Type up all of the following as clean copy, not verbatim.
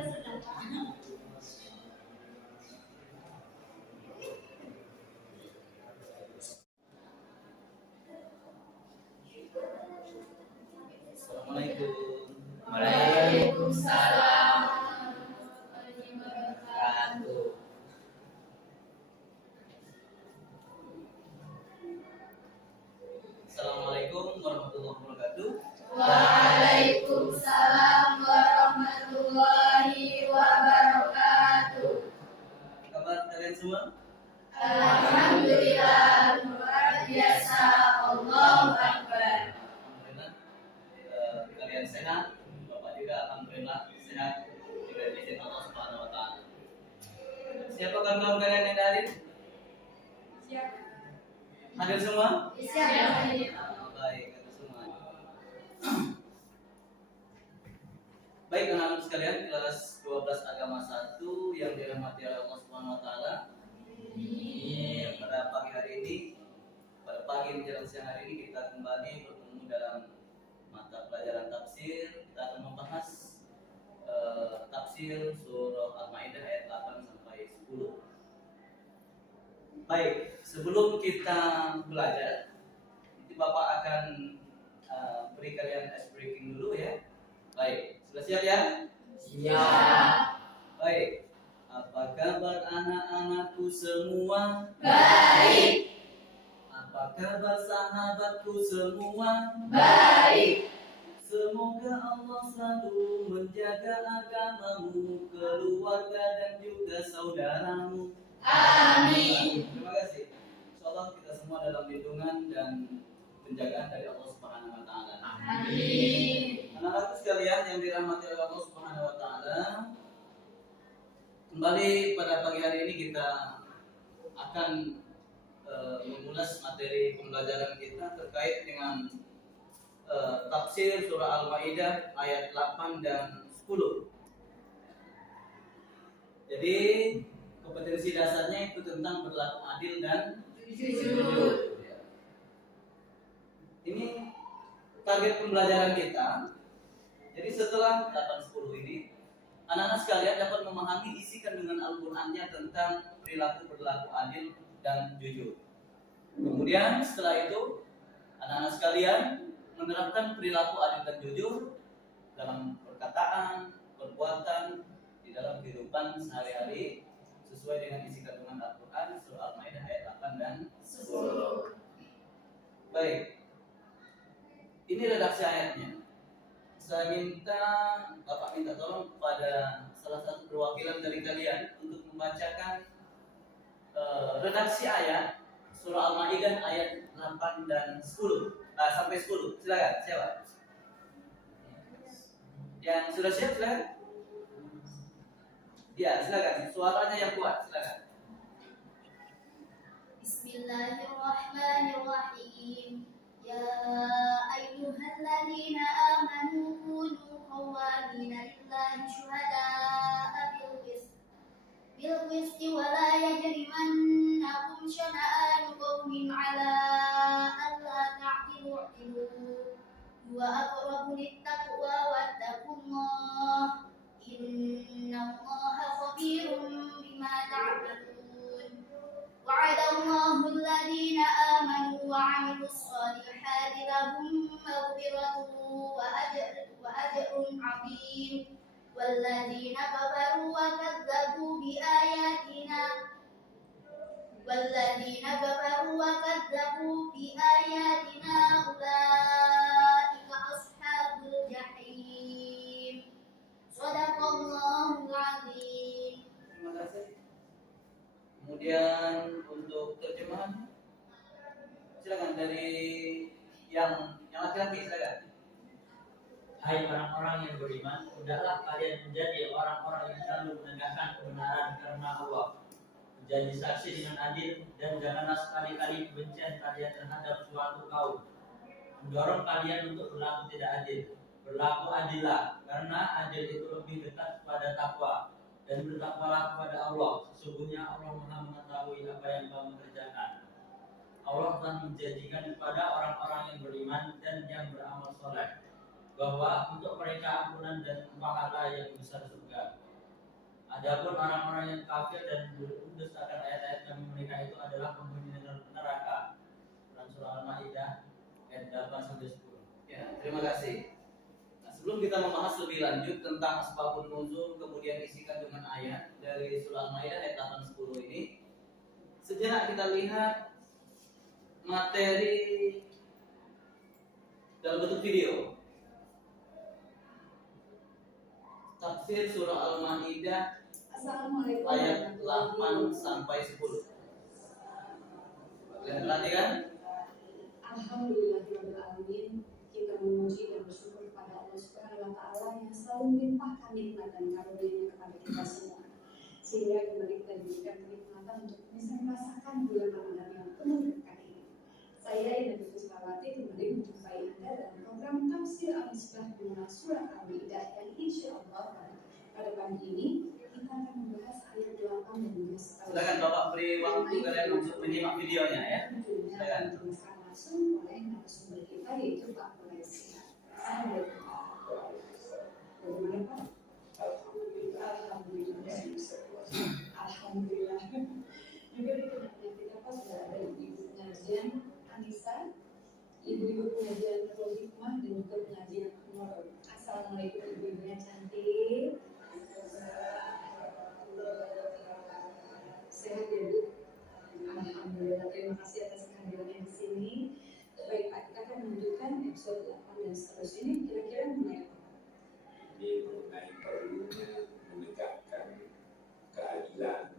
Assalamualaikum. Waalaikumsalam. Assalamualaikum warahmatullahi wabarakatuh. Waalaikumsalam warahmatullahi wabarakatuh. Kabar kalian semua? Alhamdulillah, luar biasa. Allahu Akbar. Alhamdulillah, kalian sehat. Bapak juga alhamdulillah sehat dengan izin Allah Subhanahu wa taala. Siapa kawan-kawan kalian yang hadir? Siap. Hadir semua? Siap. Baik, hadir semua. Baik anak-anak sekalian, kelas 12 agama 1 yang dirahmati oleh Allah Subhanahu wa taala. Pada pagi hari ini, pada pagi menjelang siang hari ini kita kembali bertemu dalam mata pelajaran tafsir. Kita akan membahas tafsir surah Al-Maidah ayat 8 sampai 10. Baik, sebelum kita belajar, nanti Bapak akan beri kalian ice breaking dulu ya. Baik, sudah siap ya? Siap. Baik, apa kabar anak-anakku semua? Baik. Apa kabar sahabatku semua? Baik. Semoga Allah selalu menjaga agamamu, keluarga dan juga saudaramu. Amin. Terima kasih. Insyaallah kita semua dalam lindungan dan penjagaan dari Allah Subhanahu wa taala. Amin. Anak-anakku sekalian yang dirahmati oleh Allah Subhanahu wa taala, kembali pada pagi hari ini kita akan mengulas materi pembelajaran kita terkait dengan tafsir surah Al-Maidah ayat 8 dan 10. Jadi kompetensi dasarnya itu tentang berlaku adil dan jujur. Ini target pembelajaran kita. Jadi setelah 8-10 ini, anak-anak sekalian dapat memahami isi kandungan Al-Qur'annya tentang perilaku berlaku adil dan jujur. Kemudian setelah itu, anak-anak sekalian menerapkan perilaku adil dan jujur dalam perkataan, perbuatan, di dalam kehidupan sehari-hari sesuai dengan isi kandungan Al-Quran surah Al-Maidah ayat 8 dan 10. Baik, ini redaksi ayatnya. Saya Bapak minta tolong kepada salah satu perwakilan dari kalian untuk membacakan redaksi ayat surah Al-Maidah ayat 8 dan 10 sampai 10. Silakan, siapa? Yang sudah siap silakan. Ya, silakan. Suaranya yang kuat, silakan. Bismillahirrahmanirrahim. Ya ayyuhalladzina amanu kunu qawwamina lillahi syuhada'a bil qisti wa la yajrimannakum syana'anu qaumin 'ala alla ta'dilu huwa aqrabu lit-taqwa wattaqullah innallaha khabirun bima ta'malun. Wa'adallahu alladhina amanu wa 'amilus solihati lahum maghfiratun wa ajrun 'azim. Walladzina kafaru wa kadzdzabu bi ayatina ulaika ashabul jahim. Shadaqallahul 'azim. Terima kasih. Kemudian untuk terjemahan, silakan dari yang laki-laki, silakan. Hai orang-orang yang beriman, hendaklah kalian menjadi orang-orang yang selalu menegakkan kebenaran karena Allah, menjadi saksi dengan adil, dan janganlah sekali-kali kebencian kalian terhadap suatu kaum mendorong kalian untuk berlaku tidak adil. Berlaku adillah, karena adil itu lebih dekat kepada takwa, dan bertakwalah kepada Allah. Sesungguhnya Allah Maha mengetahui apa yang kamu kerjakan. Allah telah menjanjikan kepada orang-orang yang beriman dan yang beramal soleh bahwa untuk mereka ampunan dan pahala yang besar surga. Adapun orang-orang yang kafir dan mendustakan ayat-ayat kami mereka itu adalah penghuni neraka. Dalam surah Al-Maidah ayat 8 sampai 10. Ya, terima kasih. Nah, sebelum kita membahas lebih lanjut tentang asbabun nuzul kemudian isi kandungan ayat dari surah Al-Maidah ayat 8 10 ini, sejenak kita lihat materi dalam bentuk video. Tafsir surah Al-Maidah Assalamualaikum. ayat 8 sampai 10. Kalian perhatikan? Alhamdulillahirrahmanirrahim. Kita memuji dan bersyukur kepada Allah Subhanahu wa Ta'ala yang selalu melimpahkan nikmat dan karunia kepada kita semua, sehingga kembali kita diberikan kenikmatan untuk bisa merasakan bulan Ramadan yang penuh berkah ini. Saya Ina Kusmawati kembali menjumpai Anda dalam program Tafsir Al-Misbah dengan Surah Al-Maidah yang insya Allah pada pagi ini kita akan membahas ayat 8 dan 9. Silakan Bapak beri waktu kalian untuk menyimak videonya ya. Silakan. Diteruskan langsung oleh narasumber kita yaitu Pak Malaysia. Bagaimana Pak? Alhamdulillah. Juga di tengah-tengah kita Pak sudah ada ibu pengajian Anissa, ibu-ibu pengajian Nurul Hikmah dan juga pengajian Nurul. Assalamualaikum ibu-ibunya cantik. Sehat ya Bu? Alhamdulillah, terima kasih atas kehadirannya di sini. Baik Pak, kita akan melanjutkan episode 8 dan seterusnya. Ini kira-kira mengenai apa? Ini mengenai perlunya menegakkan keadilan,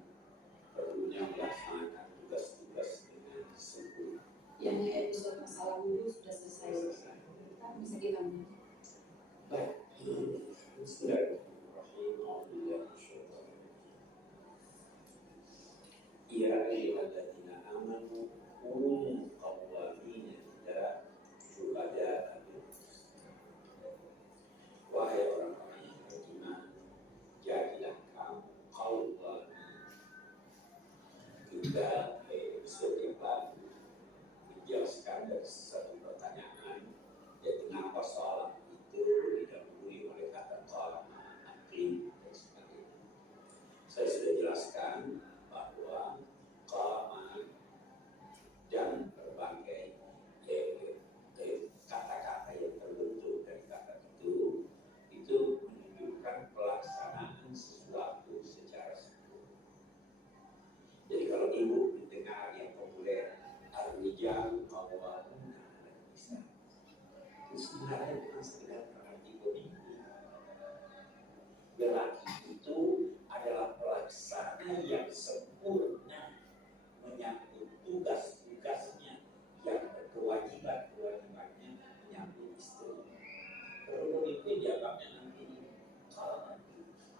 perlunya melaksanakan tugas-tugas dengan sempurna. Yang episode masalah dulu sudah selesai. Kita bisa kita mulai. Baik, Bismillahirrahmanirrahim. Ya ayyuhalladzina amanu kunu qawwamina lillah syuhada'a bil qist. Wahai orang-orang yang beriman, jadilah kamu qawwamin. Kita episode yang lalu menjelaskan dari satu pertanyaan, yaitu kenapa soalan itu didahului oleh kata qala aqim dan sebagainya. Saya sudah jelaskan bahwa qama dan berbagai kata-kata yang terbentuk dari kata itu menunjukkan pelaksanaan sesuatu secara sempurna. Jadi kalau ibu mendengar yang populer ar-rijal qawwamuna 'ala nisa, itu sebenarnya bukan sekedar berarti pemimpin. Lelaki itu adalah pelaksana yang sempurna menyambut tugas-tugasnya, yang kewajiban-kewajibannya menyambut istri. Kalau pemimpin dianggapnya nanti kalau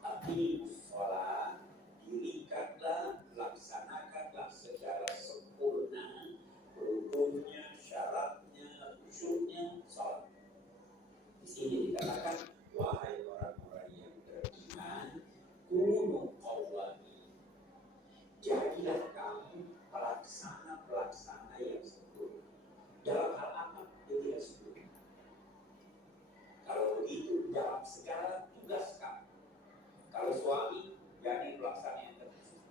tapi sholat dirikanlah, laksanakanlah secara sempurna rukunnya, syaratnya, khusyuknya, sholat. Di sini dikatakan, wahai orang-orang yang beriman, kunu qawwamin, jadilah kamu pelaksana yang sempurna. Dalam hal apa? Itu yang sempurna. Kalau begitu dalam segala tugas kamu. Kalau suami jadi pelaksana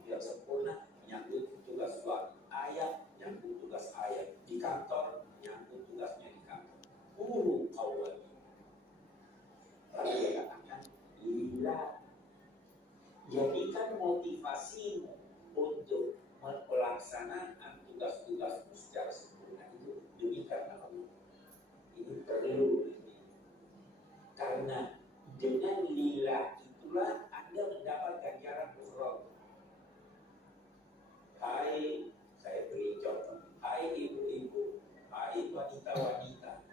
yang sempurna, menyambut tugas suami. Ayah menyambut tugas ayah di kantor, menyambut tugasnya di kantor. Kunu qawwamin. Lalu dia katakan, lillah. Jadikan motivasimu untuk melaksanakan tugas-tugasmu secara sempurna itu demi karena Allah. Ini perlu ini. Karena dengan lillah itulah Anda mendapat ganjaran ukhrawi. Hai, saya beri contoh. Hai ibu-ibu, hai wanita-wanita,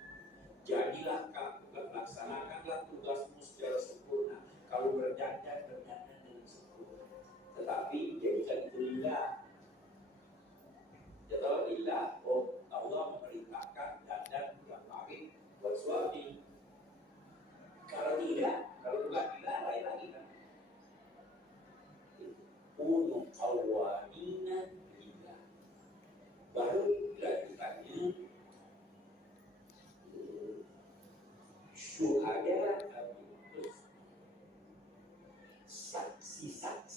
jadilah kamu, laksanakanlah tugasmu secara sempurna. Kalau berdandan dengan sempurna. Tetapi jadikan itu lillah. Ya kalau lillah, oh Allah memerintahkan dandan bulan Maret buat suami. Kalau tidak, kalau bukan lillah, lain lagi kan. Kunu qawwamina lillah. Baru dilanjutannya syuhada bil qist. Saksi-saksi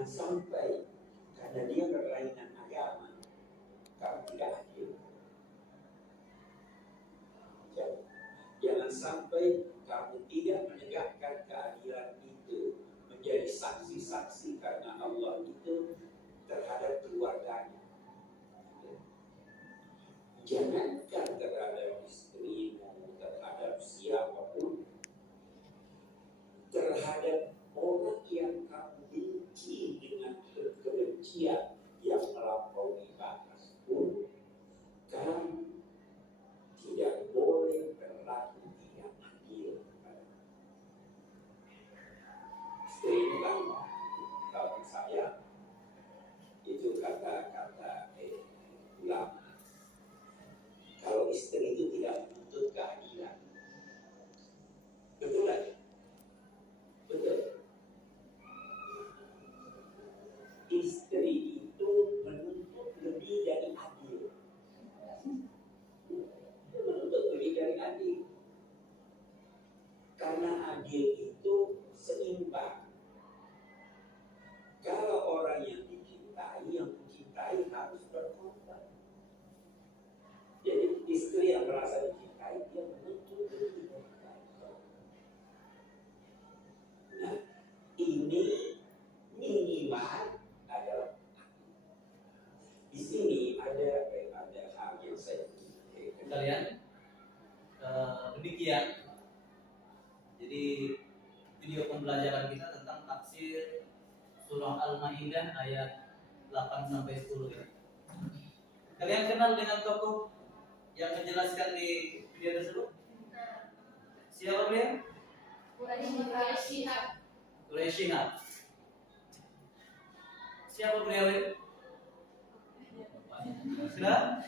Jangan sampai karena dia berlainan agama kamu tidak adil. Jangan sampai kamu tidak menegakkan keadilan itu, menjadi saksi-saksi karena Allah itu terhadap keluarganya. Jangankan terhadap istrimu, terhadap siapapun, terhadap orang yang kamu benci dengan kebencian yang melampaui batas pun, kamu tidak boleh berlaku tidak adil. Istri kan kalau saya itu kata-kata ulama. Kalau istri itu tidak menuntut keadilan, betul lagi, betul. Istri itu menuntut lebih dari adil. Menuntut lebih dari adil. Karena adil itu seimbang. Kalau orang yang dicintai, yang mencintai harus berkorban. Jadi istri yang merasa dicintai, dia menuntut lebih dari adil. Nah, ini minimal adalah di sini ada hal yang saya Kalian demikian. Jadi video pembelajaran kita tentang tafsir surah Al-Maidah ayat 8 sampai 10 ya. Kalian kenal dengan tokoh yang menjelaskan di video tersebut? Siapa beliau? Quraisy Shihab. Siapa beliau itu? Sudah?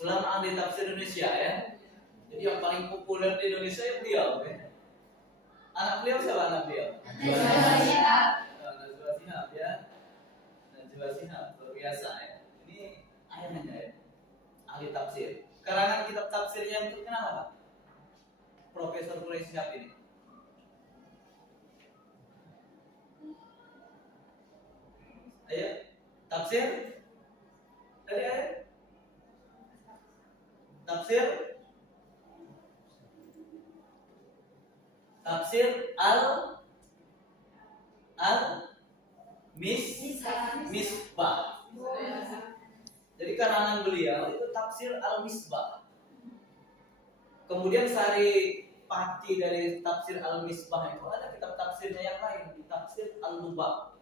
Ulama ahli tafsir Indonesia ya. Jadi yang paling populer di Indonesia ya beliau ya. Anak beliau siapa anak beliau? Najwa Shihab ya. Najwa Shihab luar biasa ya. Ini ayahnya ya. Ahli tafsir. Karangan kitab tafsir yang terkenal apa? Profesor Quraisy Shihab ini. Ayo, tafsir dari ayat. Tafsir Misbah. Jadi karangan beliau itu tafsir Al-Misbah. Kemudian sari pati dari tafsir Al-Misbah itu ada kitab tafsirnya yang lain, tafsir Al-Lubab.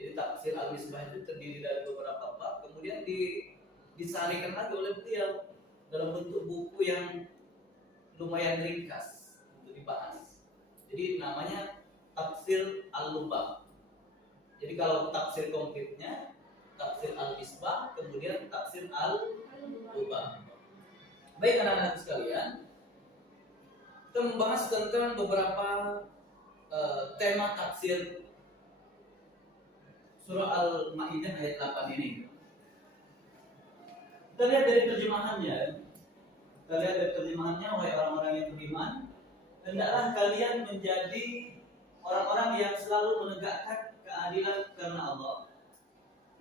Jadi tafsir Al-Misbah itu terdiri dari beberapa bab, kemudian disarikan lagi oleh beliau dalam bentuk buku yang lumayan ringkas untuk dibahas. Jadi namanya tafsir Al-Lubab. Jadi kalau tafsir konkretnya tafsir Al-Misbah, kemudian tafsir Al-Lubab. Baik anak-anak sekalian, kita membahas tentang beberapa tema tafsir surah Al-Maidah ayat 8 ini. Kita lihat dari terjemahannya. Wahai orang-orang yang beriman, hendaklah kalian menjadi orang-orang yang selalu menegakkan keadilan karena Allah,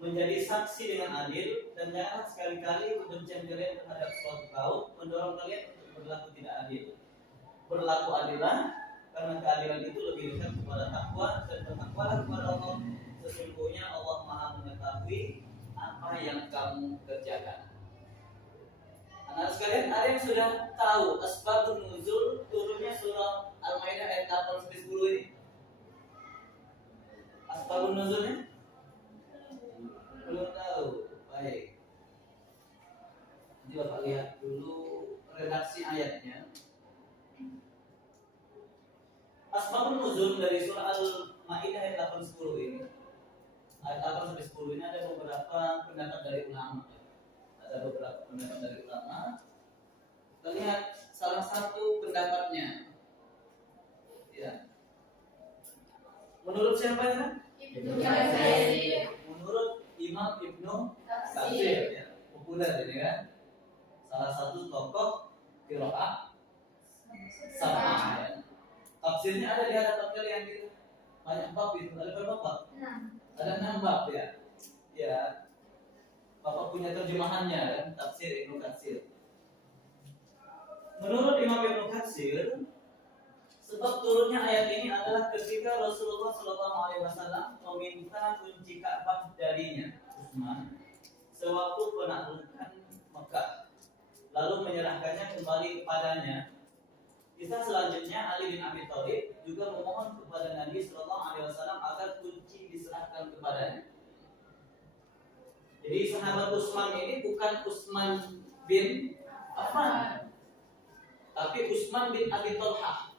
menjadi saksi dengan adil, dan janganlah sekali-kali kebencian kalian terhadap suatu kaum mendorong kalian untuk berlaku tidak adil. Berlaku adillah, karena keadilan itu lebih dekat kepada takwa, dan bertakwalah kepada Allah. Sesungguhnya Allah Maha mengetahui apa yang kamu kerjakan. Anak sekalian, ada yang sudah tahu asbabun nuzul turunnya surah Al-Maidah ayat 8 sampai 10 ini? Asbabun nuzulnya? Belum tahu. Baik. Nanti Bapak lihat dulu redaksi ayatnya. Asbabun nuzul dari surah Al-Maidah ayat 8 10 ini. Ayat 8 sampai 10 ini ada beberapa pendapat dari ulama. Kita lihat salah satu pendapatnya. Ya. Menurut siapa ya? Menurut Imam Ibnu Katsir ya. Populer ini kan. Salah satu tokoh qiraah sab'ah ya. Tafsirnya ada di hadapan kalian gitu. banyak bab itu. Ada berapa bab? 6. Ada 6 bab ya. Ya. Bapak punya terjemahannya kan, tafsir Ibnu Katsir. Menurut Imam Ibnu Katsir, sebab turunnya ayat ini adalah ketika Rasulullah SAW meminta kunci Ka'bah darinya, Utsman, sewaktu penaklukan Mekah, lalu menyerahkannya kembali kepadanya. Kisah selanjutnya, Ali bin Abi Thalib juga memohon kepada Nabi SAW agar kunci diserahkan kepadanya. Jadi sahabat Utsman ini bukan Utsman bin Affan, tapi Utsman bin Abi Thalhah.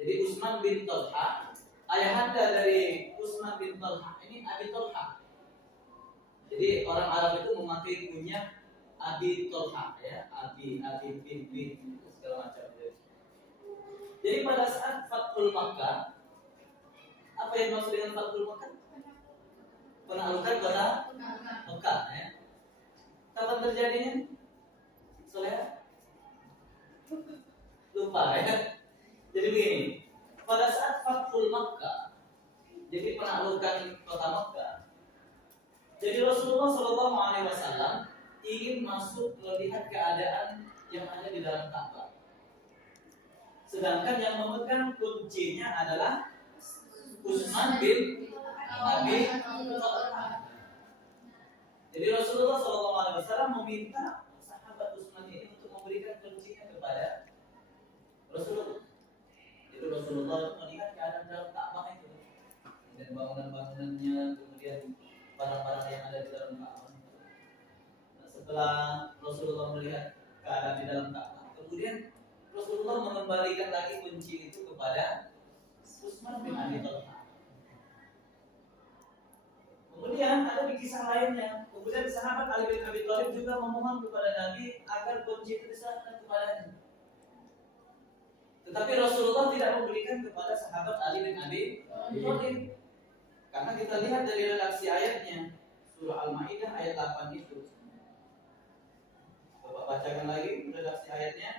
Jadi Utsman bin Thalhah, ayahanda dari Utsman bin Thalhah ini Abi Thalhah. Jadi orang Arab itu memakai kunyah Abi Thalhah ya, Abi bin segala macam itu. Jadi pada saat Fathul Makkah, apa yang dimaksud dengan Fathul Makkah? Penaklukan kota Mekah ya. Kapan terjadinya? Soleh? Lupa ya. Jadi begini, pada saat Fathul Makkah, jadi penaklukan kota Mekah, jadi Rasulullah SAW ingin masuk melihat keadaan yang ada di dalam Ka'bah. Sedangkan yang memegang kuncinya adalah Utsman bin Abi Thalhah. Jadi Rasulullah SAW meminta sahabat Utsman ini untuk memberikan kuncinya kepada Rasulullah. Itu Rasulullah melihat keadaan dalam Ka'bah itu dan bangunan-bangunannya, kemudian barang-barang yang ada di dalam Ka'bah. Nah, setelah Rasulullah melihat keadaan di dalam Ka'bah, kemudian Rasulullah mengembalikan lagi kunci itu kepada Utsman bin Abi Thalhah. Kemudian ada di kisah lainnya. Kemudian sahabat Ali bin Abi Thalib juga memohon kepada Nabi agar kunci itu diserahkan kepadanya. Tetapi Rasulullah tidak memberikan kepada sahabat Ali bin Abi Thalib. Karena kita lihat dari redaksi ayatnya, surah Al-Maidah ayat 8 itu. Bapak bacakan lagi redaksi ayatnya.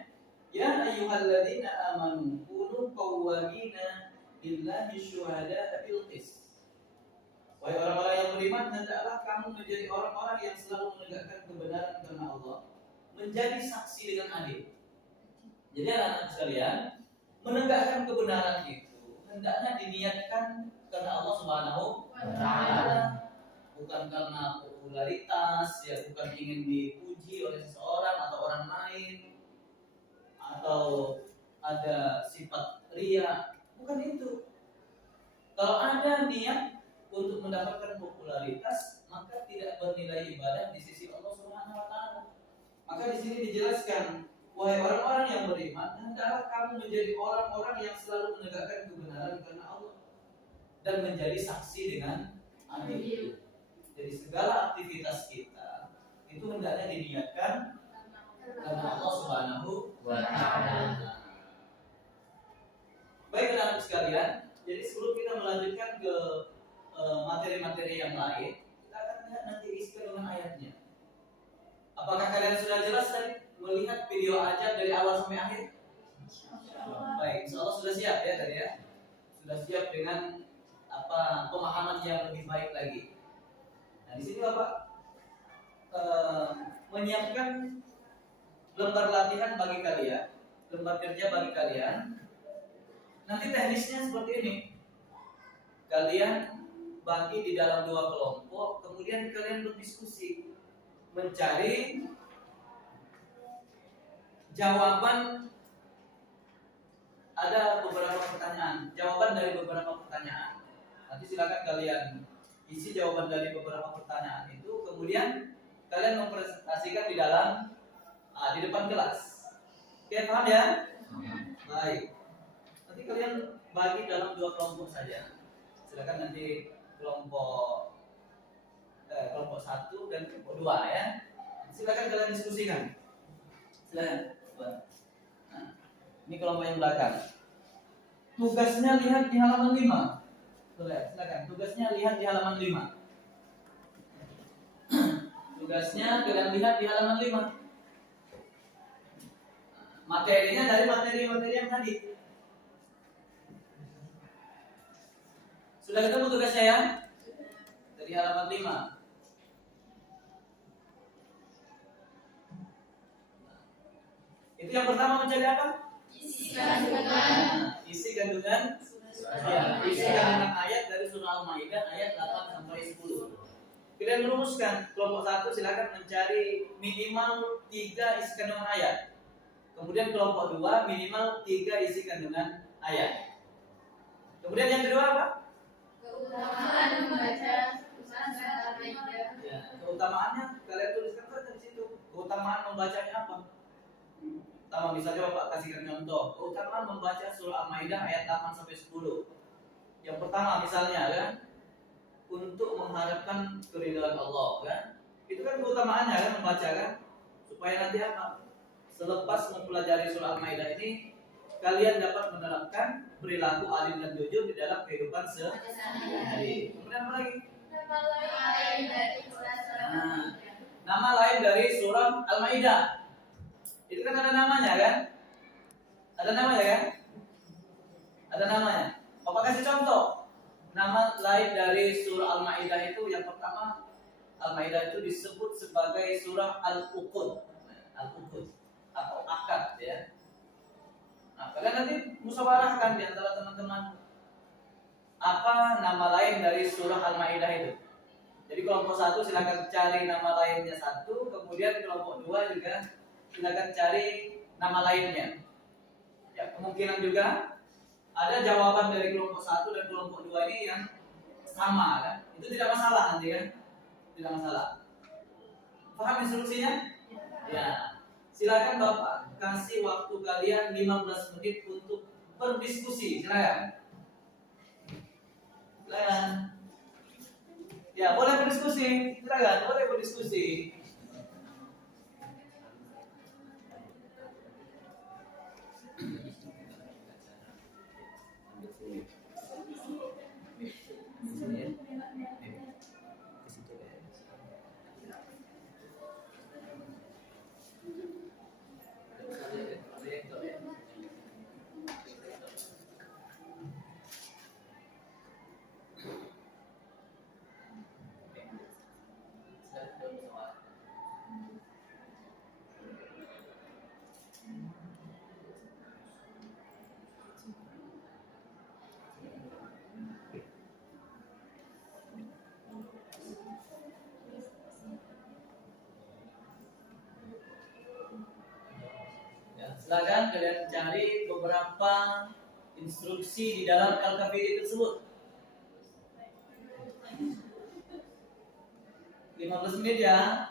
Ya ayyuhalladzina amanu kunu qawwamina lillahi syuhada'a bil qist. Wahai orang-orang yang beriman, hendaklah kamu menjadi orang-orang yang selalu menegakkan kebenaran karena Allah, menjadi saksi dengan adil. Jadi anak-anak sekalian, menegakkan kebenaran itu hendaknya diniatkan karena Allah Subhanahu wa Ta'ala, bukan karena popularitas, ya, bukan ingin dipuji oleh seseorang atau orang lain, atau ada sifat ria, bukan itu. Kalau ada niat untuk mendapatkan popularitas, maka tidak bernilai ibadah di sisi Allah Subhanahu wa Ta'ala. Maka di sini dijelaskan, wahai orang-orang yang beriman, hendaklah kamu menjadi orang-orang yang selalu menegakkan kebenaran karena Allah dan menjadi saksi dengan adil. Jadi segala aktivitas kita itu hendaknya diniatkan karena Allah Subhanahu wa Ta'ala. Baik anak sekalian, jadi sebelum kita melanjutkan ke materi-materi yang lain, kita akan lihat nanti isi kandungan ayatnya. Apakah kalian sudah jelas tadi melihat video ajar dari awal sampai akhir? Baik, insyaallah sudah siap ya tadi ya. Sudah siap dengan pemahaman yang lebih baik lagi. Nah di sini Bapak menyiapkan lembar latihan bagi kalian, lembar kerja bagi kalian. Nanti teknisnya seperti ini. Kalian bagi di dalam 2 kelompok, kemudian kalian berdiskusi, mencari jawaban. Ada beberapa pertanyaan, jawaban dari beberapa pertanyaan. Nanti silakan kalian isi jawaban dari beberapa pertanyaan itu, kemudian kalian mempresentasikan di dalam di depan kelas. Oke, paham ya? Baik. Nanti kalian bagi dalam 2 kelompok saja. Silakan nanti kelompok 1 dan kelompok 2 ya. Silakan kalian diskusikan. Silakan. Nah, ini kelompok yang belakang. Tugasnya lihat di halaman 5. Silakan. Tugasnya lihat di halaman 5. Tugasnya kalian lihat di halaman 5. Materinya dari materi-materi yang tadi. Sudah ketemu tugasnya ya? Dari halaman 5. Itu yang pertama mencari apa? Isi kandungan. Isi kandungan. Ya, isi kandungan ayat dari surah Al-Maidah ayat 8 sampai 10. Kalian merumuskan kelompok 1 silakan mencari minimal 3 isi kandungan ayat. Kemudian kelompok 2 minimal 3 isi kandungan ayat. Kemudian yang kedua apa? Keutamaan membaca surat Al-Maidah. Ya, keutamaannya kalian tuliskan saja di situ. Keutamaan membacanya apa? Pertama misalnya Bapak kasihkan contoh. Keutamaan membaca surah Al-Maidah ayat 8 sampai 10. Yang pertama misalnya kan untuk mengharapkan keridhaan Allah kan. Itu kan keutamaannya kan membaca kan. Supaya nanti apa? Selepas mempelajari surah Al-Maidah ini kalian dapat menerapkan perilaku alim dan jujur di dalam kehidupan sehari-hari. Kemudian apa lagi? Nah, nama lain dari surah Al-Maidah. Itu kan ada namanya kan? Ada namanya kan? Ada namanya. Bapak kasih contoh. Nama lain dari surah Al-Maidah itu yang pertama, Al-Maidah itu disebut sebagai surah Al-Uqud. Al-Uqud atau akad ya. Nah, kalian nanti musyawarahkan di antara teman-teman apa nama lain dari surah Al-Maidah itu. Jadi kelompok 1 silakan cari nama lainnya 1, kemudian kelompok 2 juga silakan cari nama lainnya. Ya, kemungkinan juga ada jawaban dari kelompok 1 dan kelompok 2 ini yang sama kan? Itu tidak masalah nanti kan? Tidak masalah. Paham instruksinya? Ya. Silakan Bapak kasih waktu kalian 15 menit untuk berdiskusi. Silakan. Silakan. Ya, boleh berdiskusi. Silakan, boleh berdiskusi. Silakan kalian cari beberapa instruksi di dalam Al-Kafiri tersebut. 15 menit ya.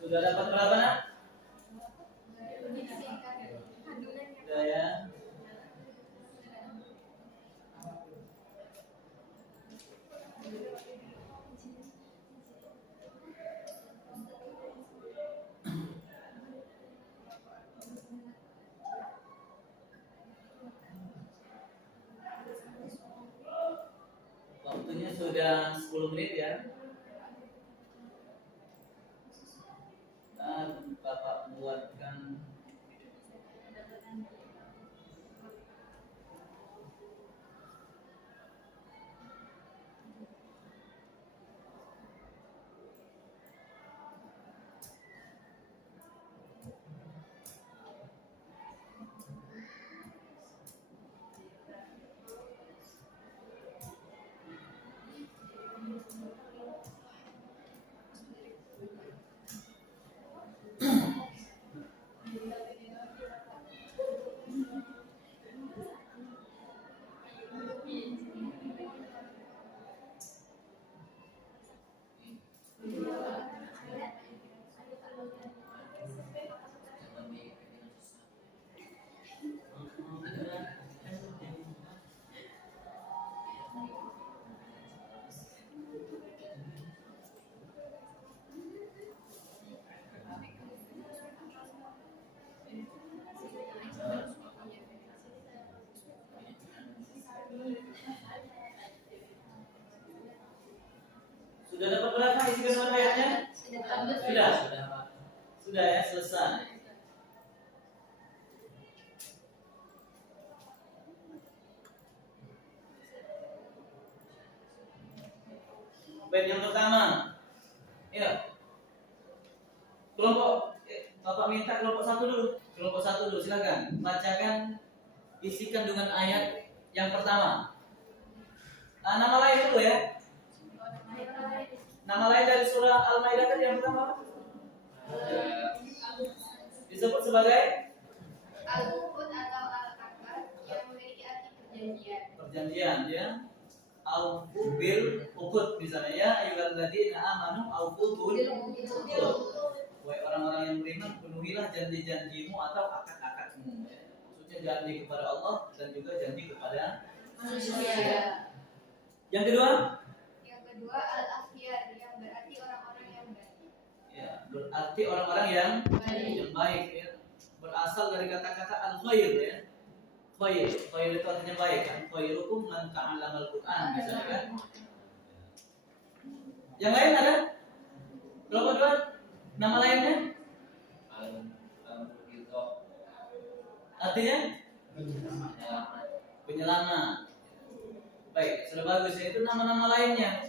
Sudah dapat berapa nak? Sudah ya. Waktunya sudah 10 menit ya. Dan Bapak buatkan isikan dengan ayatnya? Sudah. Sudah ya, selesai. Bait yang pertama. Ya. Kelompok Bapak minta kelompok satu dulu. Kelompok satu dulu, silakan. Bacakan isi kandungan ayat yang pertama. Nama lain dulu ya. Nama lain dari surah Al-Maidah tadi yang pertama. Disebut sebagai Al-Uqud atau Al-Akad yang memiliki arti perjanjian. perjanjian ya. Aufu bil uqud misalnya ya ayyuhalladzina amanu aufu bil uqud. Wahai orang-orang yang beriman, penuhilah janji-janjimu atau akad-akadmu ya. Maksudnya janji kepada Allah dan juga janji kepada Manusia. yang kedua Yang kedua Al-Akhyar yang berarti orang-orang yang baik. ya, berarti orang-orang yang baik ya. Berasal dari kata-kata al-khair ya. Khair itu artinya baik kan. Khairukum man ta'allamal Qur'an misalnya kan. Yang lain ada? Berapa dua? Nama lainnya? Artinya? Penyelamat. Baik, sudah bagus ya. Itu nama-nama lainnya.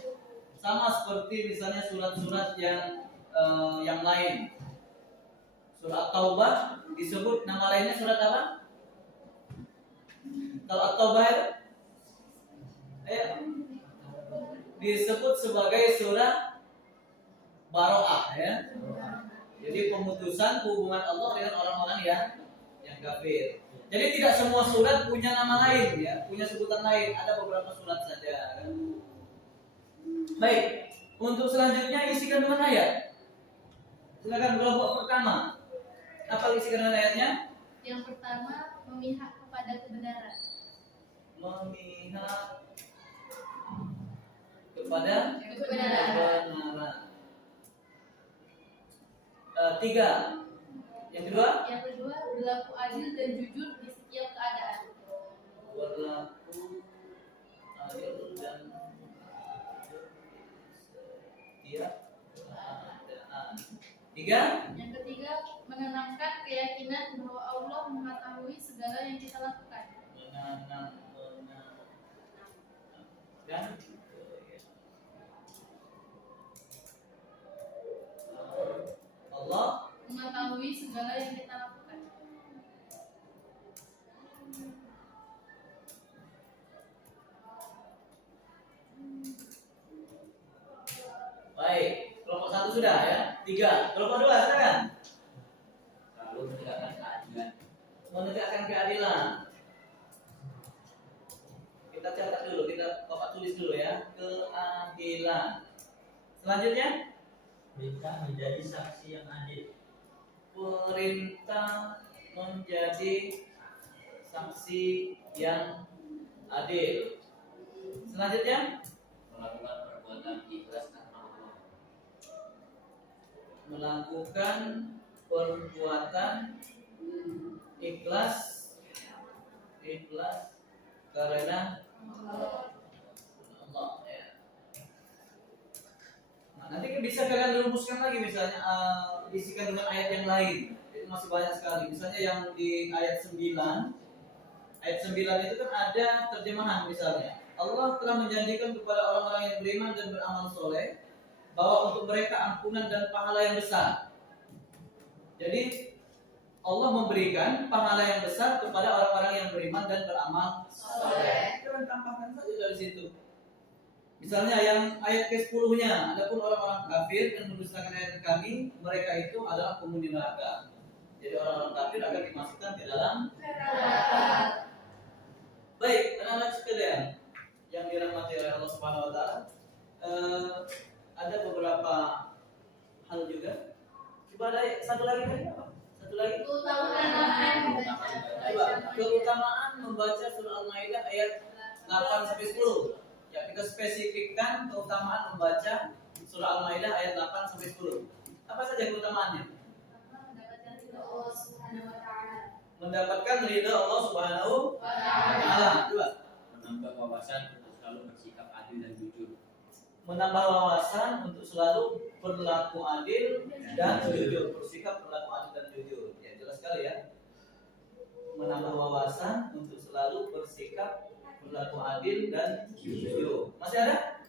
Sama seperti misalnya surat-surat yang lain. Surat Taubah disebut nama lainnya surat apa? Kalau At-Taubah itu disebut sebagai surah Baro'ah ya. Jadi pemutusan hubungan Allah dengan orang-orang yang kafir. Jadi tidak semua surat punya nama lain ya, punya sebutan lain. Ada beberapa surat saja. Kan? Baik, untuk selanjutnya isi kandungan ayat. Silakan kelompok pertama. Apa isi kandungan ayatnya? Yang pertama memihak kepada kebenaran. Memihak kepada Kebenaran. kebenaran. Tiga. Yang kedua, Berlaku adil dan jujur di setiap keadaan. berlaku adil dan setiap keadaan. Tiga, Yang ketiga, menanamkan keyakinan bahwa Allah mengetahui segala yang kita lakukan. dan Allah Mengetahui segala yang kita lakukan. baik. Kelompok satu sudah ya. Tiga. Kelompok dua silakan. Lalu menegakkan keadilan. Menegakkan keadilan. Kita catat dulu, kita bapak tulis dulu ya. Keadilan. Selanjutnya, Perintah menjadi saksi yang adil. perintah menjadi saksi yang adil. Selanjutnya, Melakukan perbuatan ikhlas karena Allah. melakukan perbuatan ikhlas karena Allah ya. Nah, nanti bisa kalian rumuskan lagi misalnya isi kandungan ayat yang lain. Itu masih banyak sekali. Misalnya yang di ayat 9. Ayat 9 itu kan ada terjemahan misalnya. Allah telah menjanjikan kepada orang-orang yang beriman dan beramal soleh bahwa untuk mereka ampunan dan pahala yang besar. Jadi Allah memberikan pahala yang besar kepada orang-orang yang beriman dan beramal soleh. Kalian tambahkan saja dari situ. Misalnya yang ayat ke-10-nya, adapun orang-orang kafir dan mendustakan ayat kami, mereka itu adalah penghuni neraka. Jadi orang-orang kafir akan dimasukkan ke dalam neraka. Baik, anak-anak sekalian yang dirahmati oleh Allah Subhanahu wa taala, ada beberapa hal juga. Coba ada satu lagi tadi apa? Satu lagi. Coba keutamaan membaca surah Al-Maidah ayat 8 sampai 10. Ya, kita spesifikkan keutamaan membaca surah Al-Maidah ayat 8 sampai 10. Apa saja keutamaannya? Mendapatkan ridha Allah Subhanahu wa taala. Coba. Menambah wawasan untuk selalu bersikap adil dan jujur. menambah wawasan untuk selalu berlaku adil dan jujur, bersikap berlaku adil dan jujur. Ya, jelas sekali ya. Menambah wawasan untuk selalu bersikap berlaku adil dan jujur. Masih ada?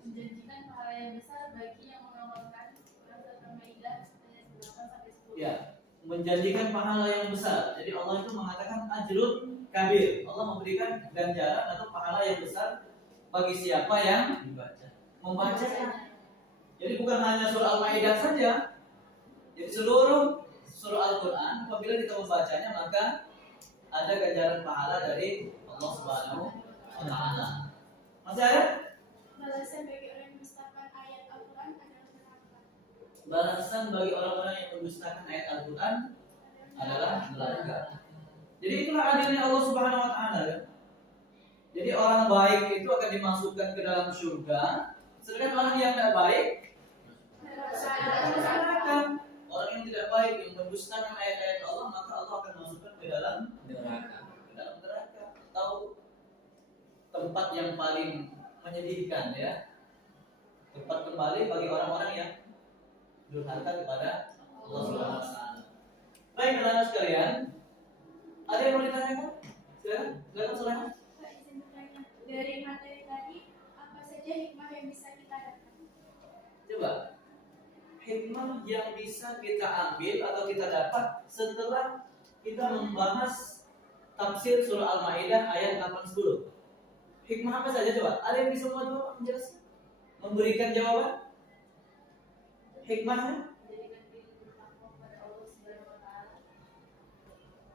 Menjanjikan pahala yang besar bagi yang mengamalkan surat Al-Maidah ayat 8 sampai 10. Ya, menjanjikan pahala yang besar. Jadi Allah itu mengatakan ajrun kabir. Allah memberikan ganjaran atau pahala yang besar bagi siapa yang membaca. Jadi bukan hanya surah Al-Maidah saja. Jadi seluruh surah Al-Quran apabila kita membacanya maka ada ganjaran pahala dari Allah Subhanahu wa Ta'ala. Masih ada? Balasan bagi orang yang mendustakan ayat Al-Quran adalah neraka. Balasan bagi orang-orang yang mendustakan ayat Al-Quran adalah neraka. Jadi itulah adilnya Allah Subhanahu wa Ta'ala ya. Jadi orang baik itu akan dimasukkan ke dalam surga, sedangkan orang yang tidak baik neraka. Orang yang tidak baik yang mendustakan ayat-ayat Allah maka Allah akan masukkan ke dalam neraka. Ke dalam neraka. Tahu tempat yang paling menyedihkan ya. Tempat kembali bagi orang-orang yang durhaka kepada Allah Subhanahu wa Ta'ala. Baik, anak-anak sekalian, ada yang mau ditanyakan? Silakan silakan. Pak, izin bertanya, dari materi tadi apa saja hikmah yang bisa kita dapat? Coba. Hikmah yang bisa kita ambil atau kita dapat setelah kita membahas tafsir surah Al-Maidah ayat 8-10. Hikmah apa saja coba? Ada yang bisa menjelaskan? Memberikan jawaban? Hikmahnya?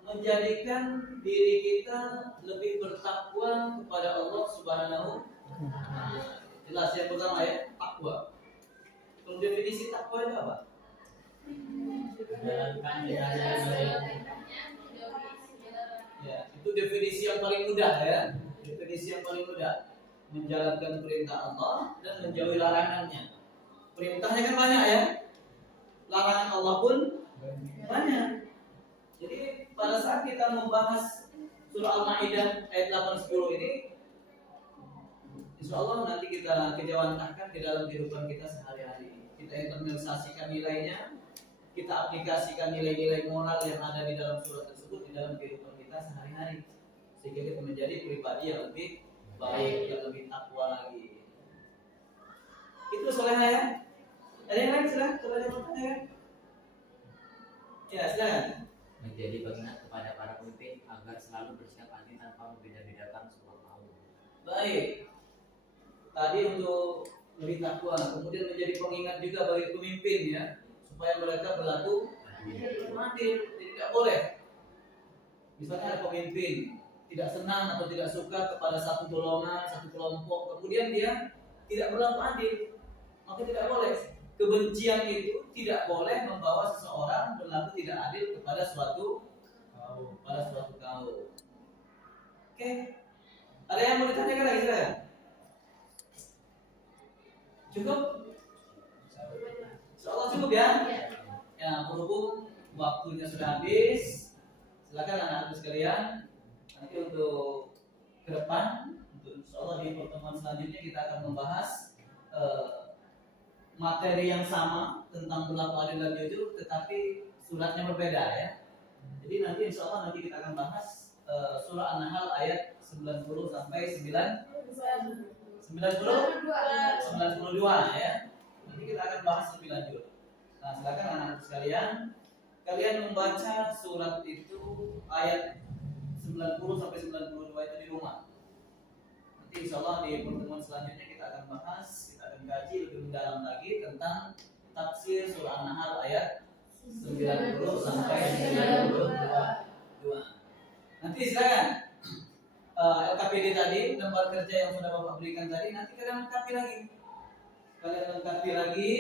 Menjadikan diri kita lebih bertakwa kepada Allah Subhanahu wa Ta'ala. Jelas yang pertama ya, takwa. Kalau definisi takwa itu apa? Menjalankan Ya, itu definisi yang paling mudah ya. Definisi yang paling mudah. Menjalankan perintah Allah dan menjauhi larangannya. Perintahnya kan banyak ya. Larangan Allah pun banyak. Jadi pada saat kita membahas surah Al-Maidah ayat 8-10 ini, insya Allah nanti kita kejawantahkan ke dalam kehidupan kita sehari-hari. Kita internalisasikan nilainya, kita aplikasikan nilai-nilai moral yang ada di dalam surat tersebut di dalam kehidupan kita sehari-hari, sehingga kita menjadi pribadi yang lebih baik, yang lebih takwa lagi. Itu soalnya ya. Ada yang lain silakan, coba yang bertanya kan? Ya silakan. Menjadi pengingat kepada para pemimpin agar selalu bersikap adil tanpa membeda-bedakan sebuah kaum. Baik. Tadi untuk lebih takwa, kemudian menjadi pengingat juga bagi pemimpin ya, supaya mereka berlaku adil. Jadi tidak boleh. Misalnya ada pemimpin tidak senang atau tidak suka kepada satu golongan, satu kelompok, kemudian dia tidak berlaku adil, maka tidak boleh. Kebencian itu tidak boleh membawa seseorang berlaku tidak adil kepada suatu kaum. Oke. Ada yang mau ditanyakan lagi silakan. Cukup? Insyaallah cukup ya. Ya, berhubung waktunya sudah habis, silakan anak-anak sekalian nanti untuk ke depan, untuk insyaallah di pertemuan selanjutnya kita akan membahas materi yang sama tentang berlaku adil dan jujur, tetapi suratnya berbeda ya. Jadi nanti insya Allah nanti kita akan bahas surah An-Nahl ayat 90 sampai 92 ya. Nanti kita akan bahas lebih lanjut. Nah, silakan anak-anak sekalian, kalian membaca surat itu ayat 90 sampai 92 itu di rumah. Nanti insya Allah di pertemuan selanjutnya kita akan bahas, kita akan kaji lebih mendalam lagi tentang tafsir surah An-Nahl ayat 90 sampai 92. Nanti silakan LKPD tadi, lembar kerja yang sudah Bapak berikan tadi, nanti kalian lengkapi lagi. Kalian lengkapi lagi.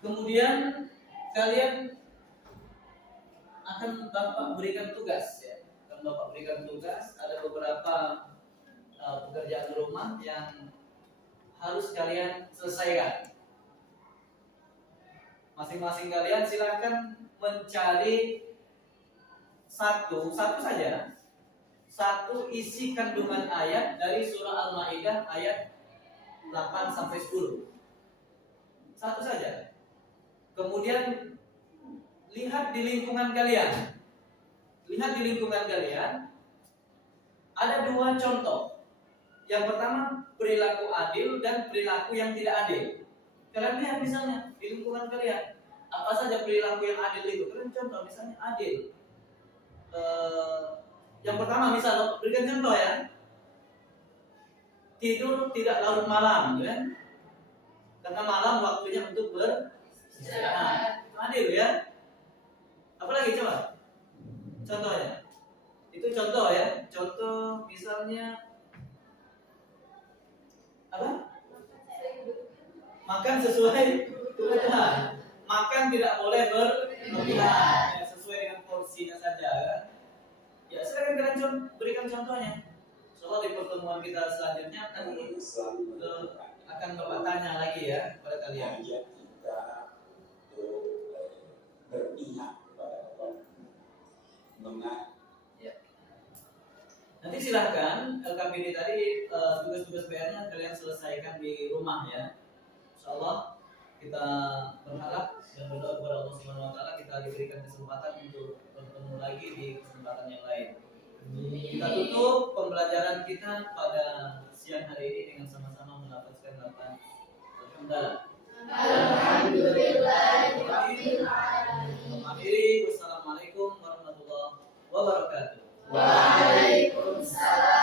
Kemudian kalian akan Bapak berikan tugas ya. Akan Bapak berikan tugas, ada beberapa pekerjaan rumah yang harus kalian selesaikan. Masing-masing kalian silahkan mencari satu saja, satu isi kandungan ayat dari surah Al-Maidah ayat 8 sampai 10. Satu saja. Kemudian lihat di lingkungan kalian. Lihat di lingkungan kalian ada dua contoh. Yang pertama perilaku adil dan perilaku yang tidak adil. Kalian lihat misalnya di lingkungan kalian apa saja perilaku yang adil itu. Kalian contoh misalnya adil. Yang pertama misal berikan contoh ya. Tidur tidak larut malam, kan? Karena malam waktunya untuk beristirahat. Adil ya. Apalagi coba? Contohnya. Itu contoh ya. Contoh misalnya apa? Makan sesuai kebutuhan. Makan tidak boleh berlebihan. Ya, sesuai dengan porsinya saja kan. Ya, silakan kalian berikan contohnya. Soalnya di pertemuan kita selanjutnya akan Bapak tanya lagi ya kepada kalian. Mengajak kita untuk berpihak kepada orang. Nanti silahkan LKPD tadi tugas-tugas PR-nya kalian selesaikan di rumah ya. Insyaallah kita berharap dan berdoa kepada Allah Subhanahu wa taala kita diberikan kesempatan untuk bertemu lagi di kesempatan yang lain. Kita tutup pembelajaran kita pada siang hari ini dengan sama-sama melafazkan lafaz alhamdulillah. Alhamdulillahirabbil alamin. Wassalamualaikum warahmatullahi wabarakatuh. Waalaikumsalam.